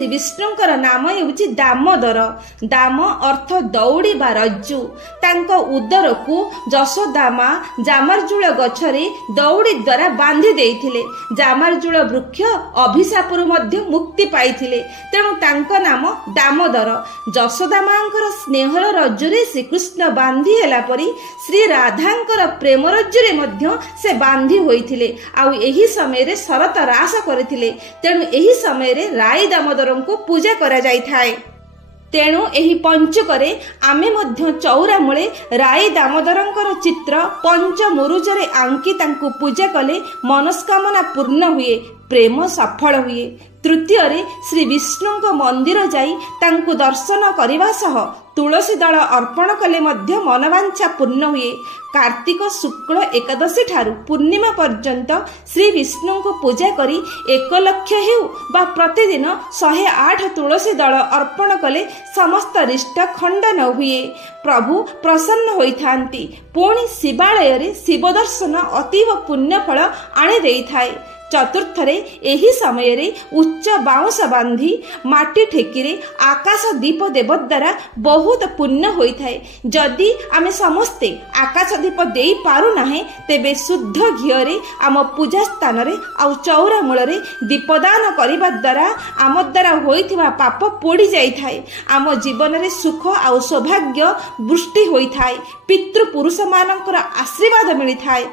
विष्णुंकर नाम हेउछि दामोदर। दाम अर्थ दौड़ी बा रज्जु। तांको उदर को यशोदामा जामरजुल गछरे दौड़ी द्वारा बांधि देइथिले। जामरजुल वृक्ष अभिशापरु मध्य मुक्ति पाइथिले, तेणु तांको नाम दामोदर। यशोदामांकर स्नेहर रज्जुरे श्रीकृष्ण बांधि हेला परी श्री राधांकर प्रेम रज्जुरे मध्य से बांधि होइथिले। आउ एही समय रे शरत रास करथिले, तेणु एही समय रे राई दामोदर को पूजा करा जाय थाए। तेणु एही पंचुकरे आमे मध्य चौरा मूले राई दामोदरंकर चित्र पंच मुरुजरे आंकी तांको पूजा कले मनस्कामना पूर्ण हुए, प्रेम सफल हुए। तृतीय रे श्री विष्णु मंदिर जाई तांको दर्शन करने सह तुलसी दल अर्पण कले मध्य मनवांछा पूर्ण हुए। कार्तिक शुक्ल एकादशी ठारू पूर्णिमा पर्यंत श्री विष्णु को पूजा करी 1 लाख हेउ बा प्रतिदिन 108 तुलसी दल अर्पण कले समस्त रिष्ट खंडन हुए। प्रभु प्रसन्न होइथांती। पुणी शिवालय रे शिव दर्शन अतीव पुण्य फल आनी देई थाए। चतुर्थ रे एही समय रे उच्च बाउंस बांधी माटी ठेकीरे आकाश दीप देव द्वारा बहुत पुण्य होई थाए। जदि आमे समस्ते आकाश दीप देई पारु नाहे, तेबे शुद्ध घियरे आम पूजा स्थान रे आउ चौरा मूल रे दीपदान करिबा द्वारा आम द्वारा होइथिबा पाप पोड़ी जाई थाए। आम जीवन रे सुख आउ सौभाग्य वृष्टि होई थाए। पितृ पुरुष मानकर आशीर्वाद मिली थाए।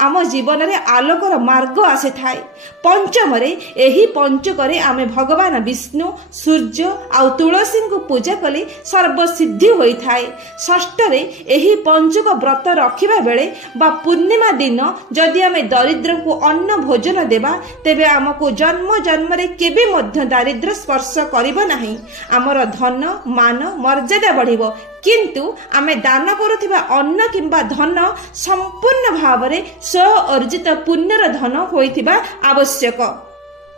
आम जीवन रे आलोकर मार्ग आसे थाए। पंचम रे एही पंचकरे आमे भगवान विष्णु, सूर्य आउ तुलसी को पूजा कले सर्व सिद्धि होई थाए। षष्ठ रे एही पंचक व्रत रखिबा बेले बा पूर्णिमा दिन जदि आमे दरिद्र को अन्न भोजन देबा, तेबे आमको जन्म जन्म रे केबे मध्य दारिद्र स्पर्श करिबो नाही। आमर धन मान मर्यादा बढ़िबो, किंतु आमे दान करुथिबा अन्न किंबा धन संपूर्ण भाव रे स्व अर्जित पुण्यर धन होइथिबा आवश्यक।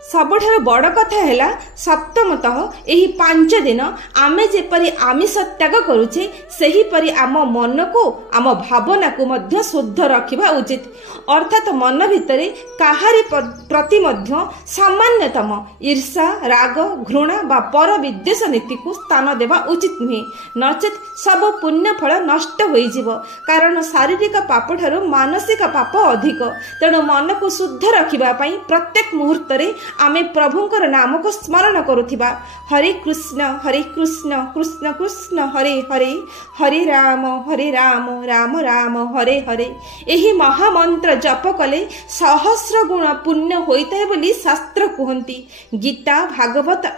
सबठार बड़ कथा हैला सप्तमतः एही 5 दिन आमे जेपरि आमिष त्याग करूचे, सेही परि आम मन को आम भावना को मध्य शुद्ध रखिबा उचित। अर्थात मन भितरे काहारी प्रति मध्य सामान्यतम ईर्षा, राग, घृणा बा पर विद्वेष नीति को स्थान देवा उचित नुहे, नचेत सब पुण्य फल नष्ट होई जिवो। कारण शारीरिक पाप ठारू मानसिक पाप अधिक। तेणु मन को शुद्ध रखिबा पई प्रत्येक मुहूर्त रे आमे प्रभुंकर नाम को स्मरण करुथिबा। हरे कृष्ण कृष्ण कृष्ण हरे हरे, हरे राम राम राम हरे हरे। एही महामंत्र जप कले सहस्र गुण पुण्य होइताय बोली शास्त्र कहंती। गीता, भागवत